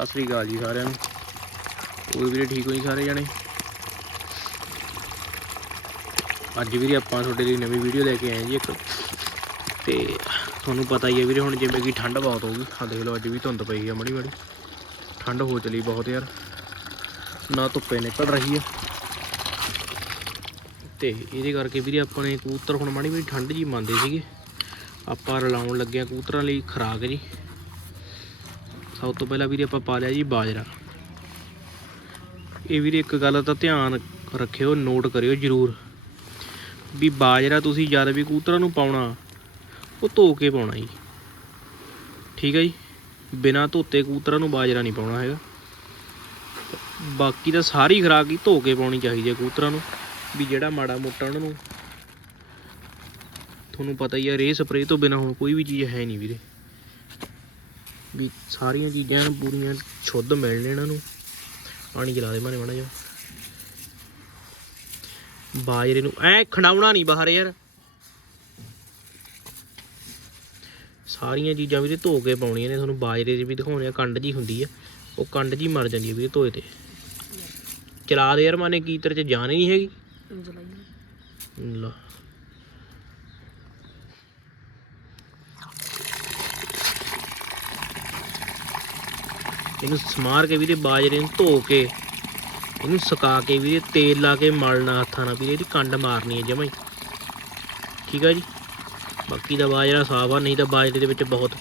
ਸਤਿ ਸ੍ਰੀ ਅਕਾਲ ਜੀ ਸਾਰਿਆਂ ਨੂੰ। ਹੋਰ ਵੀਰੇ ਠੀਕ ਹੋ ਜੀ ਸਾਰੇ ਜਣੇ? ਅੱਜ ਵੀਰੇ ਆਪਾਂ ਤੁਹਾਡੇ ਲਈ ਨਵੀਂ ਵੀਡੀਓ ਲੈ ਕੇ ਆਏ ਜੀ ਇੱਕ। ਤੇ ਤੁਹਾਨੂੰ ਪਤਾ ਹੀ ਹੈ ਵੀਰੇ, ਹੁਣ ਜਿਵੇਂ ਕਿ ਠੰਡ ਬਹੁਤ ਹੋ ਗਈ। ਆ ਦੇਖ ਲਓ, ਅੱਜ ਵੀ ਧੁੰਦ ਪਈ ਆ ਮੜੀ ਮੜੀ। ਠੰਡ ਹੋ ਚਲੀ ਬਹੁਤ ਯਾਰ। ਨਾ ਧੁੱਪੇ ਨਿਕਲ ਰਹੀ ਆ। ਤੇ ਇਹਦੇ ਕਰਕੇ ਵੀਰੇ ਆਪਾਂ ਨੇ ਕਬੂਤਰ ਹੁਣ ਮਾੜੀ ਮੜੀ ਠੰਡ ਜੀ ਮੰਨਦੇ ਸੀਗੇ। ਆਪਾਂ ਰਲਾਉਣ ਲੱਗਿਆ ਕਬੂਤਰਾਂ ਲਈ ਖੁਰਾਕ ਜੀ। ਸਭ ਤੋਂ ਪਹਿਲਾਂ ਵੀਰੇ ਆਪਾਂ ਪਾ ਲਿਆ ਜੀ ਬਾਜਰਾ। ਇਹ ਵੀਰੇ ਇੱਕ ਗੱਲ ਦਾ ਧਿਆਨ ਰੱਖਿਓ ਨੋਟ ਕਰਿਓ ਜਰੂਰ ਵੀ ਬਾਜਰਾ ਤੁਸੀਂ ਜਦ ਵੀ ਕਬੂਤਰਾਂ ਨੂੰ ਪਾਉਣਾ, ਉਹ ਧੋ ਕੇ ਪਾਉਣਾ ਜੀ। ਠੀਕ ਹੈ ਜੀ? ਬਿਨਾ ਧੋਤੇ ਕਬੂਤਰਾਂ ਨੂੰ ਬਾਜਰਾ ਨਹੀਂ ਪਾਉਣਾ ਹੈਗਾ। ਬਾਕੀ ਤਾਂ ਸਾਰੀ ਖੁਰਾਕ ਹੀ ਧੋ ਕੇ ਪਾਉਣੀ ਚਾਹੀਦੀ ਹੈ ਕੂਤਰਾਂ ਨੂੰ, ਵੀ ਜਿਹੜਾ ਮਾੜਾ ਮੋਟਾ ਉਹਨਾਂ ਨੂੰ। ਤੁਹਾਨੂੰ ਪਤਾ ਹੀ ਹੈ ਰੇ ਸਪਰੇਅ ਤੋਂ ਬਿਨਾ ਹੁਣ ਕੋਈ ਵੀ ਚੀਜ਼ ਹੈ ਨਹੀਂ ਵੀਰੇ। ਵੀ ਸਾਰੀਆਂ ਚੀਜ਼ਾਂ ਨੂੰ ਪੂਰੀਆਂ ਸ਼ੁੱਧ ਮਿਲਣ ਇਹਨਾਂ ਨੂੰ। ਪਾਣੀ ਚਲਾ ਦੇ ਮਾਰੇ ਮਾੜਾ ਜਿਹਾ। ਬਾਜਰੇ ਨੂੰ ਐ ਖੰਡਾਉਣਾ ਨਹੀਂ ਬਾਹਰ ਯਾਰ। ਸਾਰੀਆਂ ਚੀਜ਼ਾਂ ਵੀਰੇ ਧੋ ਕੇ ਪਾਉਣੀਆਂ ਨੇ ਤੁਹਾਨੂੰ ਬਾਜਰੇ ਦੀ ਵੀ ਦਿਖਾਉਣੇ ਆ ਕੰਡ ਜੀ ਹੁੰਦੀ ਆ। ਉਹ ਕੰਡ ਜੀ ਮਰ ਜਾਂਦੀ ਆ ਵੀਰੇ ਧੋਏ ਤੇ। ਚਲਾ ਦੇ ਯਾਰ ਮਾਨੇ ਕੀਤਰ ਚ ਜਾਣ ਹੀ ਨਹੀਂ ਹੈਗੀ। ਲਾ। ਇਹਨੂੰ ਸਮਾਰ ਕੇ ਵੀਰੇ ਬਾਜਰੇ ਨੂੰ ਧੋ ਕੇ, ਇਹਨੂੰ ਸੁਕਾ ਕੇ ਵੀਰੇ ਤੇਲ ਲਾ ਕੇ ਮਲਣਾ ਹੱਥਾਂ ਨਾਲ ਵੀਰੇ, ਇਹਦੀ ਕੰਡ ਮਾਰਨੀ ਹੈ ਜਮਾਂ ਹੀ। ਠੀਕ ਆ ਜੀ? ਬਾਕੀ ਦਾ ਬਾਜਰਾ ਸਾਫ਼ ਆ, ਨਹੀਂ ਤਾਂ ਬਾਜਰੇ ਦੇ ਵਿੱਚ ਬਹੁਤ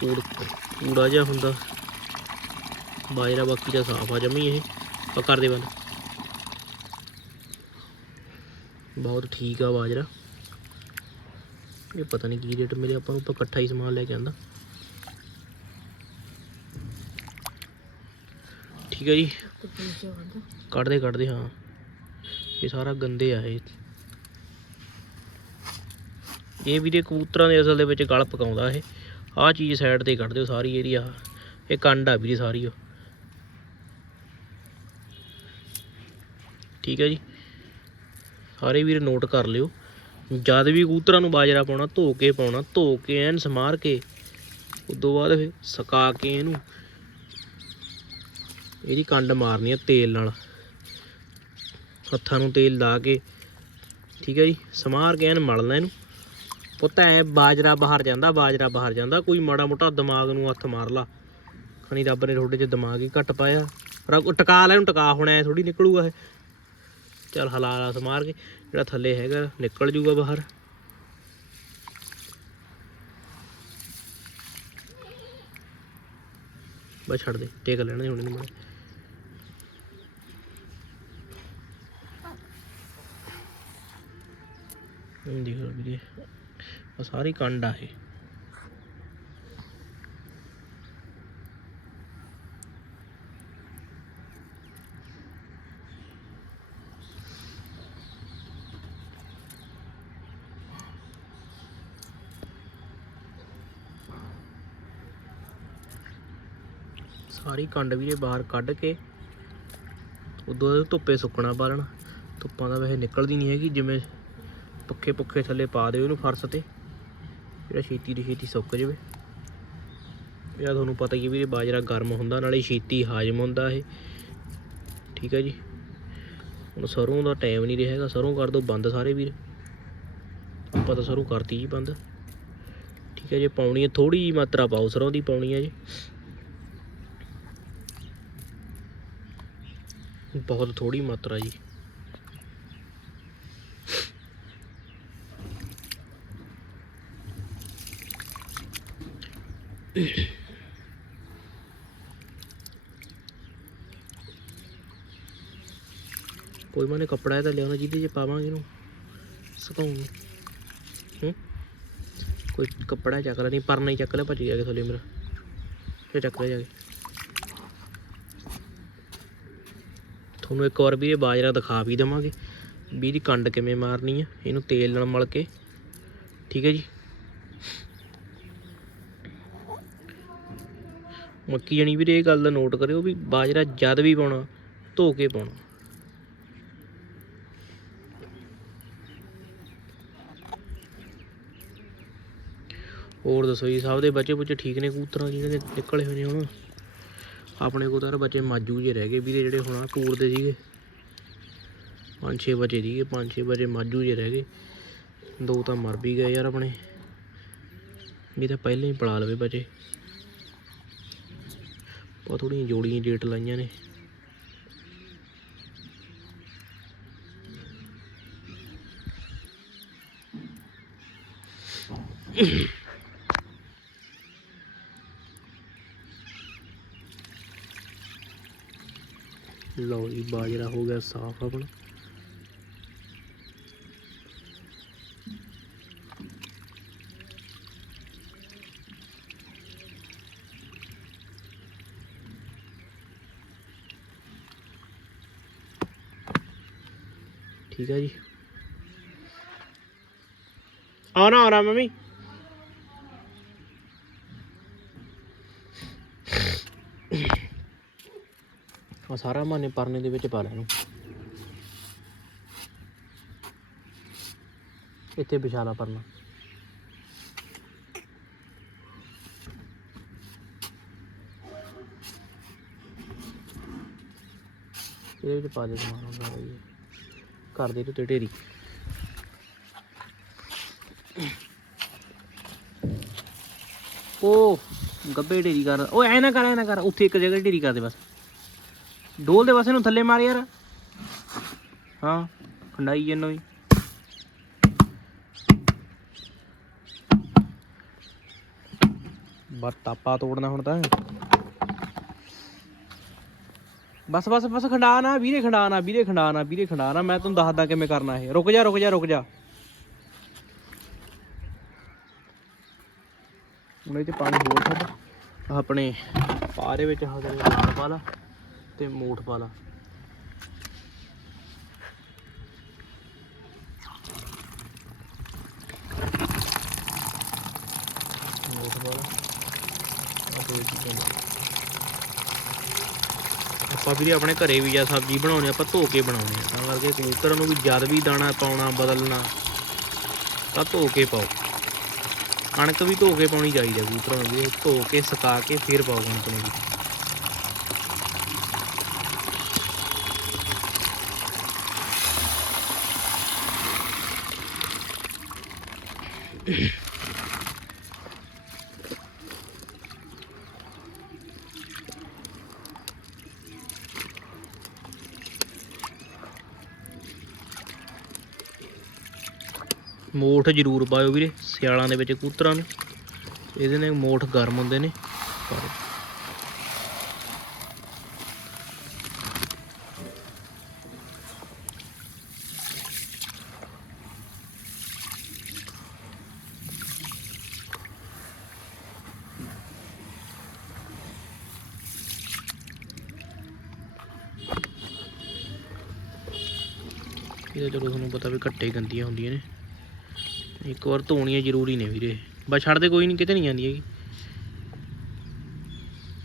ਕੂੜ, ਕੂੜਾ ਜਿਹਾ ਹੁੰਦਾ। ਬਾਜਰਾ ਬਾਕੀ ਦਾ ਸਾਫ਼ ਆ ਜਮੀ ਇਹ। ਆਪਾਂ ਕਰਦੇ ਬੰਦ। ਬਹੁਤ ਠੀਕ ਆ ਬਾਜਰਾ। ਇਹ ਪਤਾ ਨਹੀਂ ਕੀ ਰੇਟ ਮੇਰੇ ਆਪਾਂ ਨੂੰ ਤਾਂ ਇਕੱਠਾ ਹੀ ਸਮਾਨ ਲੈ ਕੇ ਆਂਦਾ। ਠੀਕ ਹੈ ਜੀ। ਕੱਢਦੇ ਕੱਢਦੇ, ਹਾਂ। ਇਹ ਸਾਰਾ ਗੰਦੇ ਆ ਇਹ। ਇਹ ਵੀ ਕਬੂਤਰਾਂ ਦੇ ਅਸਲ ਦੇ ਵਿੱਚ ਗਲ ਪਕਾਉਂਦਾ ਇਹ। ਆਹ ਚੀਜ਼ ਸਾਈਡ ਤੇ ਕੱਢ ਦਿਓ ਸਾਰੀ ਇਹਦੀ ਆ ਇਹ ਕੰਡ ਆ ਵੀਰੇ ਸਾਰੀ ਉਹ। ਠੀਕ ਹੈ ਜੀ। ਸਾਰੇ ਵੀਰ ਨੋਟ ਕਰ ਲਿਓ। ਜਦ ਵੀ ਕਬੂਤਰਾਂ ਨੂੰ ਬਾਜਰਾ ਪਾਉਣਾ, ਧੋ ਕੇ ਪਾਉਣਾ, ਧੋ ਕੇ ਐਨ ਸਮਾਰ ਕੇ, ਉਦੋਂ ਬਾਅਦ ਫਿਰ ਸੁਕਾ ਕੇ ਇਹਨੂੰ ਇਹਦੀ ਕੰਡ ਮਾਰਨੀ ਆ ਤੇਲ ਨਾਲ। ਹੱਥਾਂ ਨੂੰ ਤੇਲ ਲਾ ਕੇ। ਠੀਕ ਹੈ ਜੀ, ਸਮਾਰ ਕੇ ਐਨ ਮਲਣਾ ਇਹਨੂੰ। ਪੁੱਤ ਐ ਬਾਜਰਾ ਬਾਹਰ ਜਾਂਦਾ, ਬਾਜਰਾ ਬਾਹਰ ਜਾਂਦਾ। ਕੋਈ ਮਾੜਾ ਮੋਟਾ ਦਿਮਾਗ ਨੂੰ ਹੱਥ ਮਾਰ ਲਾ। ਖਣੀ ਰੱਬ ਨੇ ਤੁਹਾਡੇ 'ਚ ਦਿਮਾਗ ਹੀ ਘੱਟ ਪਾਇਆ। ਰ- ਟਕਾ ਲੈ ਇਹਨੂੰ, ਟਕਾ ਹੁਣ ਐ ਥੋੜੀ ਨਿਕਲੂਗਾ ਇਹ। ਚੱਲ ਹਲਾ ਲਾ ਸਮਾਰ ਕੇ, ਜਿਹੜਾ ਥੱਲੇ ਹੈਗਾ ਨਿਕਲ ਜੂਗਾ ਬਾਹਰ। ਬਸ ਛੱਡ ਦੇ, ਟੇਕ ਲੈਣਾ ਹੁਣ ਇਹਨੂੰ ਮੈਂ। ਇਹ ਦੇਖ ਲਓ ਵੀਰੇ। ਆ ਸਾਰੀ ਕੰਡ ਆ ਇਹ। ਸਾਰੀ ਕੰਡ ਵੀਰੇ ਬਾਹਰ ਕੱਢ ਕੇ ਉਦੋਂ ਧੁੱਪੇ ਸੁੱਕਣਾ ਪਾਲਣਾ ਧੁੱਪਾਂ ਦਾ ਵੈਸੇ ਨਿਕਲਦੀ ਨਹੀਂ ਹੈਗੀ, ਜਿਵੇਂ ਪੱਖੇ ਪੁੱਖੇ ਥੱਲੇ ਪਾ ਦਿਓ ਇਹਨੂੰ ਫਰਸ਼ ਤੇ। ਜਿਹੜਾ ਛੇਤੀ ਦੀ ਛੇਤੀ ਸੁੱਕ ਜਾਵੇ। ਇਹ ਤੁਹਾਨੂੰ ਪਤਾ ਹੀ ਵੀਰੇ ਬਾਜਰਾ ਗਰਮ ਹੁੰਦਾ, ਨਾਲੇ ਛੇਤੀ ਹਾਜ਼ਮ ਹੁੰਦਾ ਇਹ। ਠੀਕ ਹੈ ਜੀ। ਹੁਣ ਸਰੋਂ ਦਾ ਟਾਈਮ ਨਹੀਂ ਰਿਹਾ ਹੈਗਾ। ਸਰੋਂ ਕਰ ਦਿਓ ਬੰਦ ਸਾਰੇ ਵੀਰ। ਆਪਾਂ ਤਾਂ ਸਰੋਂ ਕਰਤੀ ਜੀ ਬੰਦ। ਠੀਕ ਹੈ ਜੇ, ਪਾਉਣੀ ਹੈ ਥੋੜੀ ਜਿਹੀ ਮਾਤਰਾ ਪਾਓ, ਸਰੋਂ ਦੀ ਪਾਉਣੀ ਹੈ ਜੀ। ਬਹੁਤ ਥੋੜੀ ਮਾਤਰਾ ਜੀ। ਕੋਈ ਮਾਨੇ ਕੱਪੜਾ ਇਹ ਤਾਂ ਲਿਆਉਣਾ, ਜਿਹਦੇ 'ਚ ਪਾਵਾਂਗੇ ਇਹਨੂੰ। ਸੁਕਾਉਂਗੇ ਹੂੰ? ਕੋਈ ਕੱਪੜਾ ਚੱਕ ਲੈ, ਨਹੀਂ ਪਰਨਾ ਹੀ ਚੱਕ ਲੈ, ਭੱਜ ਗਿਆ ਕਿ ਥੱਲੇ ਮੇਰਾ ਫੇਰ ਚੱਕ ਲੈ ਜਾ ਕੇ। ਤੁਹਾਨੂੰ ਇੱਕ ਵਾਰ ਵੀ ਇਹ ਬਾਜਰਾ ਦਿਖਾ ਵੀ ਦੇਵਾਂਗੇ, ਵੀ ਇਹਦੀ ਕੰਡ ਕਿਵੇਂ ਮਾਰਨੀ ਆ। ਇਹਨੂੰ ਤੇਲ ਨਾਲ ਮਲ ਕੇ। ਠੀਕ ਹੈ ਜੀ? ਮੱਕੀ ਜਣੀ ਵੀਰੇ, ਇਹ ਗੱਲ ਦਾ ਨੋਟ ਕਰਿਓ ਵੀ ਬਾਜਰਾ ਜਦ ਵੀ ਪਾਉਣਾ, ਧੋ ਕੇ ਪਾਉਣਾ। ਹੋਰ ਦੱਸੋ ਜੀ, ਸਭ ਦੇ ਬੱਚੇ ਬੁੱਚੇ ਠੀਕ ਨੇ? ਕੂਤਰਾਂ ਜਿਹਨਾਂ ਦੇ ਨਿਕਲੇ ਹੋਏ ਨੇ ਹੁਣ। ਆਪਣੇ ਕੋਲ ਤਾਂ ਬੱਚੇ ਮਾਜੂ ਜੇ ਰਹਿ ਗਏ ਵੀਰੇ, ਜਿਹੜੇ ਹੁਣ ਟੂਰ ਦੇ ਸੀਗੇ। ਪੰਜ ਛੇ ਬੱਚੇ ਸੀਗੇ, ਪੰਜ ਛੇ ਬੱਚੇ ਮਾਜੂ ਜੇ ਰਹਿ ਗਏ। ਦੋ ਤਾਂ ਮਰ ਵੀ ਗਏ ਯਾਰ ਆਪਣੇ। ਵੀ ਤਾਂ ਪਹਿਲਾਂ ਹੀ ਪੜਾ ਲਵੇ ਬੱਚੇ। ਬਹੁਤ ਥੋੜੀਆਂ ਜੋੜੀਆਂ ਡੇਟ ਲਾਈਆਂ ਨੇ। ਲਓ ਜੀ ਬਾਜਰਾ ਹੋ ਗਿਆ ਸਾਫ਼ ਆਪਣਾ। ਠੀਕ ਹੈ ਜੀ। ਆਉਣਾ ਆਉਣਾ ਮੰਮੀ। ਆ ਸਾਰਾ ਮਾਨੇ ਪਰਨੇ ਦੇ ਵਿੱਚ ਪਾ ਲੈ ਇਹਨੂੰ। ਇੱਥੇ ਵਿਛਾਲਾ ਪਰਨਾ। ਇਹਦੇ ਵਿੱਚ ਪਾ ਦੇ ਸਮਾਨ, ਹੁੰਦਾ ਹੈ ਕਰ ਦੇ ਤੇ ਢੇਰੀ। ਉਹ ਗੱਬੇ ਢੇਰੀ ਕਰ। ਉਹ ਐ ਨਾ ਕਰ, ਐ ਨਾ ਕਰ। ਉੱਥੇ ਇੱਕ ਜਗ੍ਹਾ ਢੇਰੀ ਕਰ ਦੇ ਬਸ। ਡੋਲ ਦੇ ਬਸ ਇਹਨੂੰ ਥੱਲੇ ਮਾਰ ਯਾਰ। ਹਾਂ, ਖੰਡਾਈ ਜੰਨੋ ਹੀ ਬਸ ਤਾਪਾ ਤੋੜਨਾ ਹੁਣ ਤਾਂ। ਬਸ ਬਸ ਬਸ ਖੰਡਾ ਨਾ ਵੀਰੇ ਖੰਡਾ ਨਾ ਵੀਰੇ ਖੰਡਾ ਨਾ ਵੀਰੇ ਖੰਡਾ ਨਾ ਮੈਂ ਤੁਹਾਨੂੰ ਦੱਸਦਾ ਕਿਵੇਂ ਕਰਨਾ ਇਹ। ਰੁਕ ਜਾ ਰੁਕ ਜਾ ਰੁਕ ਜਾ। ਹੁਣ ਇਹ ਤੇ ਪਾਣੀ ਹੋਰ ਛੱਡ ਆਪਣੇ ਪਾ ਵਿੱਚ ਹਜ਼ਰ ਨਾਲ ਪਾ ਲਾ ਤੇ ਮੂਠ ਪਾ ਲਾ। ਮੂਠ ਪਾ ਲਾ। ਆਹ ਦੋ ਚੀਜ਼ਾਂ ਆਪਾਂ ਵੀਰੇ ਆਪਣੇ ਘਰੇ ਵੀ ਜਾਂ ਸਬਜ਼ੀ ਬਣਾਉਣੀ, ਆਪਾਂ ਧੋ ਕੇ ਬਣਾਉਣੀ ਆ। ਤਾਂ ਕਰਕੇ ਕਬੂਤਰਾਂ ਨੂੰ ਵੀ ਜਦ ਵੀ ਦਾਣਾ ਪਾਉਣਾ, ਬਦਲਣਾ, ਤਾਂ ਧੋ ਕੇ ਪਾਓ। ਕਣਕ ਵੀ ਧੋ ਕੇ ਪਾਉਣੀ ਚਾਹੀਦੀ ਹੈ ਕਬੂਤਰਾਂ ਨੂੰ ਵੀ, ਧੋ ਕੇ, ਸੁਕਾ ਕੇ ਫਿਰ ਪਾਓ ਕਣਕ ਨੂੰ ਮੋਠ ਜ਼ਰੂਰ ਪਾਇਓ ਵੀਰੇ, ਸਿਆਲਾਂ ਦੇ ਵਿੱਚ ਕੂਤਰਾਂ ਨੂੰ। ਇਹਦੇ ਨਾਲ ਮੋਠ ਗਰਮ ਹੁੰਦੇ ਨੇ। ਇਹ ਤਾਂ ਚਲੋ ਤੁਹਾਨੂੰ ਪਤਾ ਵੀ ਘੱਟੇ ਗੰਦੀਆਂ ਹੁੰਦੀਆਂ ਨੇ। ਇੱਕ ਵਾਰ ਧੋਣੀਆਂ ਜ਼ਰੂਰੀ ਨੇ ਵੀਰੇ। ਬਸ ਛੱਡ ਕੋਈ ਨਹੀਂ ਕਿਤੇ ਨਹੀਂ ਜਾਂਦੀ ਹੈਗੀ।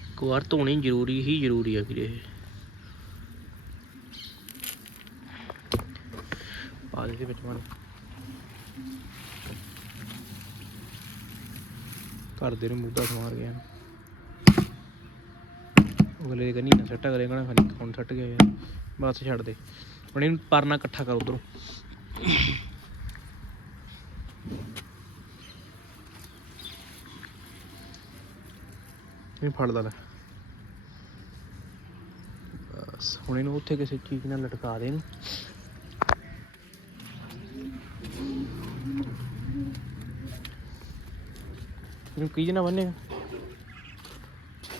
ਇੱਕ ਵਾਰ ਧੋਣੀ ਜ਼ਰੂਰੀ, ਹੀ ਜ਼ਰੂਰੀ ਆ ਵੀਰੇ। ਇਹ ਦੇ ਵਿੱਚ ਮਨ ਕਰਦੇ ਨੂੰ ਮੁੱਦਾ ਸਮਾਰ ਗਿਆ। ਅਗਲੇ ਦੇ ਨਾ ਸੱਟਾ ਕਰੇ ਕਹਣਾ ਖਾਣੀ ਕੌਣ ਸੱਟ ਗਿਆ ਯਾਰ ਬਸ ਛੱਡ ਦੇ। ਹੁਣ ਇਹਨੂੰ ਪਰਨਾ ਇਕੱਠਾ ਕਰ ਉਧਰੋਂ। ਇਹ ਫੜ ਲਾ। ਬਸ ਹੁਣ ਇਹਨੂੰ ਉੱਥੇ ਕਿਸੇ ਚੀਜ਼ ਨਾਲ ਲਟਕਾ ਦੇ ਇਹਨੂੰ। ਇਹਨੂੰ ਕੀ ਨਾ ਬੰਨੇਗਾ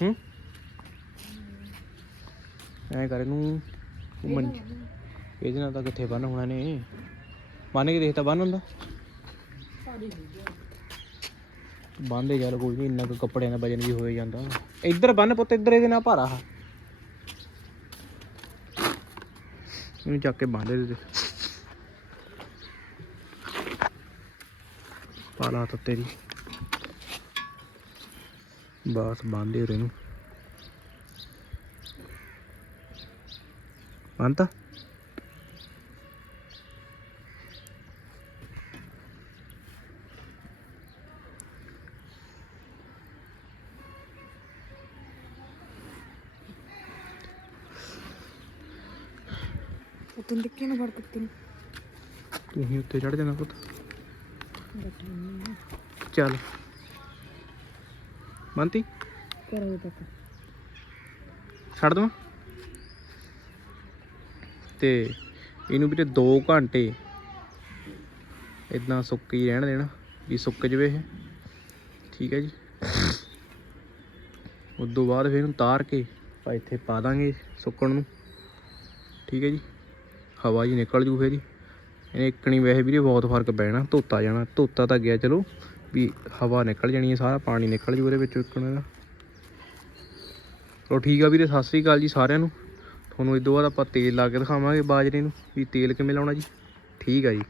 ਹੂੰ? ਐ ਕਰ ਇਹਨੂੰ ਉਹ ਮੰਨ ਇਹਦੇ ਨਾਲ ਤਾਂ ਕਿੱਥੇ ਬੰਨ ਹੋਣਾ ਨੇ? ਬੰਨ ਕੇ ਦੇਖ ਤਾਂ ਬੰਨ ਹੁੰਦਾ। ਬੰਦੇ ਚੱਲ ਕੋਈ ਨਹੀਂ ਇੰਨਾ ਕੁ ਕੱਪੜਿਆਂ ਦਾ ਵਜਨ ਵੀ ਹੋਏ ਜਾਂਦਾ। ਇੱਧਰ ਬੰਨ ਪੁੱਤ, ਇੱਧਰ ਇਹਦੇ ਨਾਲ ਭਾਰਾ ਆ। ਇਹਨੂੰ ਚੱਕ ਕੇ ਬੰਨ ਦੇ ਦੇ ਪਾਲਾ ਤਾਂ ਤੇਰੀ ਬਸ ਬੰਦੇ ਉਰੇ ਨੂੰ। ਬੰਨਤਾ ਉਤੋਂ ਡਿੱਕੇ ਨਾ ਫੜ ਕੁੱਤੇ ਨੂੰ। ਤੂੰ ਹੀ ਉੱਤੇ ਚੜ ਜਾਣਾ ਪੁੱਤ। ਚੱਲ। ਮੰਤੀ ਕਰੋ ਤੱਕ। ਛੱਡ ਦਵਾਂ। ਤੇ ਇਹਨੂੰ ਵੀਰੇ 2 ਘੰਟੇ ਇਦਾਂ ਸੁੱਕ ਹੀ ਰਹਿਣ ਦੇਣਾ ਵੀ ਸੁੱਕ ਜਵੇ ਇਹ। ਠੀਕ ਹੈ ਜੀ। ਉਸ ਤੋਂ ਬਾਅਦ ਫਿਰ ਇਹਨੂੰ ਤਾਰ ਕੇ ਆਪਾਂ ਇੱਥੇ ਪਾ ਦਾਂਗੇ ਸੁੱਕਣ ਨੂੰ। ਠੀਕ ਹੈ ਜੀ। ਹਵਾ ਜੀ ਨਿਕਲ ਜੂ ਫਿਰ ਹੀ। ਇਹਨੇ ਇੱਕਣੀ ਵੈਸੇ ਵੀਰੇ ਬਹੁਤ ਫ਼ਰਕ ਪੈਣਾ, ਧੋਤਾ ਜਾਣਾ। ਧੋਤਾ ਤਾਂ ਗਿਆ, ਚਲੋ, ਵੀ ਹਵਾ ਨਿਕਲ ਜਾਣੀ ਹੈ, ਸਾਰਾ ਪਾਣੀ ਨਿਕਲ ਜੂ ਉਹਦੇ ਵਿੱਚੋਂ ਇੱਕਣ ਦਾ ਚਲੋ ਠੀਕ ਆ ਵੀਰੇ, ਸਤਿ ਸ੍ਰੀ ਅਕਾਲ ਜੀ ਸਾਰਿਆਂ ਨੂੰ। ਤੁਹਾਨੂੰ ਇਸ ਤੋਂ ਬਾਅਦ ਆਪਾਂ ਤੇਲ ਲਾ ਕੇ ਦਿਖਾਵਾਂਗੇ ਬਾਜਰੇ ਨੂੰ, ਵੀ ਤੇਲ ਕਿਵੇਂ ਲਾਉਣਾ ਜੀ। ਠੀਕ ਆ ਜੀ।